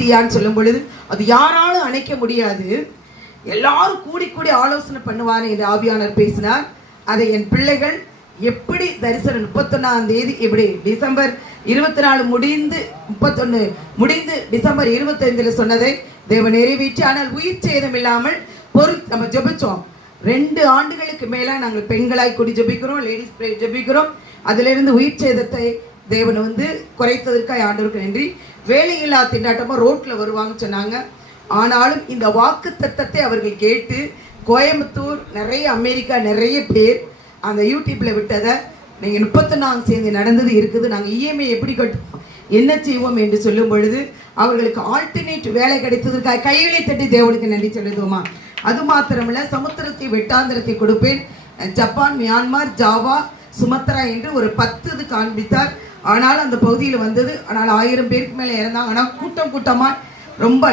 கிறிஸ்டியான்னு சொல்லும் பொழுது அது யாராலும் அணைக்க முடியாது. எல்லாரும் கூடி கூடி ஆலோசனை பண்ணுவானே என்று ஆவியானவர் பேசினார். அதை என் பிள்ளைகள் எப்படி தரிசனம் 31ஆம் தேதி இப்படி டிசம்பர் 24 முடிந்து 31 முடிந்து டிசம்பர் 25 சொன்னதை தேவன் நிறைவேற்றி, ஆனால் உயிர் சேதம் இல்லாமல் நம்ம ஜெபிச்சோம். 2 ஆண்டுகளுக்கு மேல நாங்கள் பெண்களாய் கூடி ஜெபிக்கிறோம், லேடிஸ் பிரே ஜெபிக்கிறோம். அதிலிருந்து உயிர் சேதத்தை தேவன் குறைத்ததற்காக ஆண்டவருக்கு நன்றி. வேலையில்லா திண்டாட்டமா ரோட்ல வருவாங்கன்னு சொன்னாங்க. ஆனாலும் இந்த வாக்கு தத்தத்தை அவர்கள் கேட்டு கோயம்புத்தூர், நிறைய அமெரிக்கா, நிறைய பேர் அந்த யூடியூப்ல விட்டதை நீங்கள் 31ஆம் தேதி நடந்தது இருக்குது. நாங்கள் இஎம்ஐ எப்படி கட்டுவோம், என்ன செய்வோம் என்று சொல்லும் பொழுது அவர்களுக்கு ஆல்டர்னேட் வேலை கிடைத்ததற்காக கைகளை தட்டி தேவனுக்கு நன்றி சொல்லுவோமா. அது மாத்திரமல்ல, சமுத்திரத்தை வெட்டாந்திரத்தை கொடுப்பேன், ஜப்பான், மியான்மர், ஜாவா, சுமத்ரா என்று ஒரு 10 இது காண்பித்தார். ஆனால் அந்த பகுதியில் வந்தது. ஆனால் 1000 பேருக்கு மேலே இறந்தாங்க. ஆனால் கூட்டம் கூட்டமாக ரொம்ப